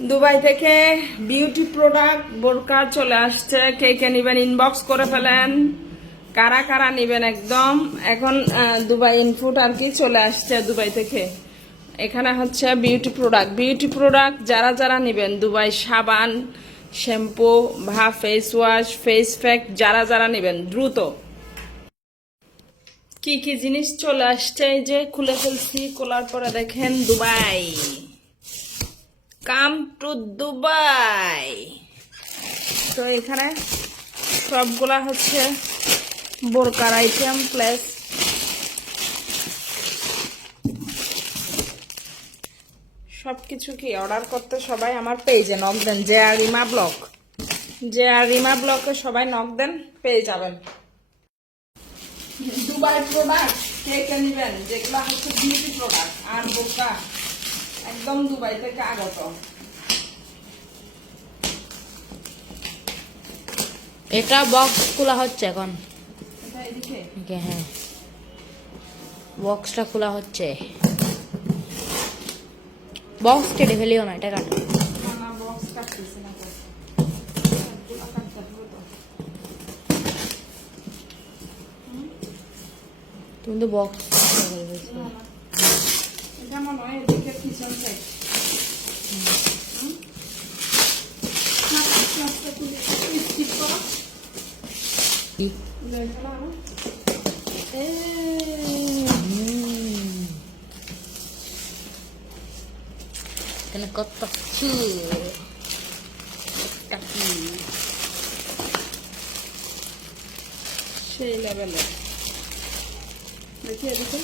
Dubai থেকে beauty product বোরকা চলে আসছে। কে কে নিবেন ইনবক্স করে ফেলেন। কারা কারা নিবেন একদম এখন দুবাই ইনফুট আর কি চলে আসছে দুবাই থেকে। এখানে হচ্ছে বিউটি প্রোডাক্ট যারা যারা নিবেন, দুবাই সাবান, শ্যাম্পু বা ফেস ওয়াশ, ফেস প্যাক যারা যারা নিবেন দ্রুত। কি কি জিনিস চলে আসছে এই যে খুলে ফেলছি। খোলার পরে দেখেন দুবাই, কাম টু দুবাই। তো এখানে সবগুলা হচ্ছে বোরকার আইটেম প্লাস সবকিছু। কি অর্ডার করতে সবাই আমার পেজে নক দেন, যে আর রিমা ব্লকে সবাই নক দেন, পেয়ে যাবেন। দুবাই প্রোডাক্ট কে কে নিবেন, যেগুলো হচ্ছে বিউটি প্রোডাক্ট আর বোরকা একদম দুবাই থেকে আগত। এটা বক্স খোলা হচ্ছে এখন। এটা এদিকে হ্যাঁ, বক্সটা খোলা হচ্ছে। বক্স কেটে ফেলিও না, এটা কাটো। না বক্স কাটতেছি না তো, সবগুলো কাটতে হবে তো। তুমি তো বক্স না, না। এটা মনে হয় এদিকে কিচেন সাইড। আস্তে আস্তে তুলে স্টিচ করো। দেখো না এখানে কত কিছু সেই লেভেলে দেখি এদিকে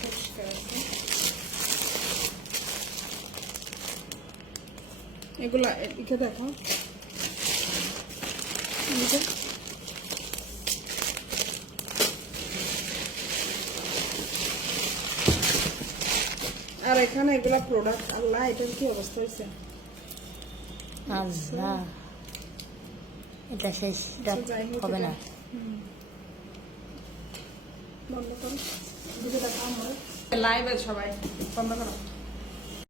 পরিষ্কার আছে। এগুলা এদিকে দেখো, এদিকে আর এখানে এগুলা প্রোডাক্ট। আল্লাহ, এটার কি অবস্থা হয়েছে। আল্লাহ, এটা শেষ, এটা যাই হোক, হবে না। বন্ধ করো, এদিকে দেখো আমার লাইভে সবাই বন্ধ করো।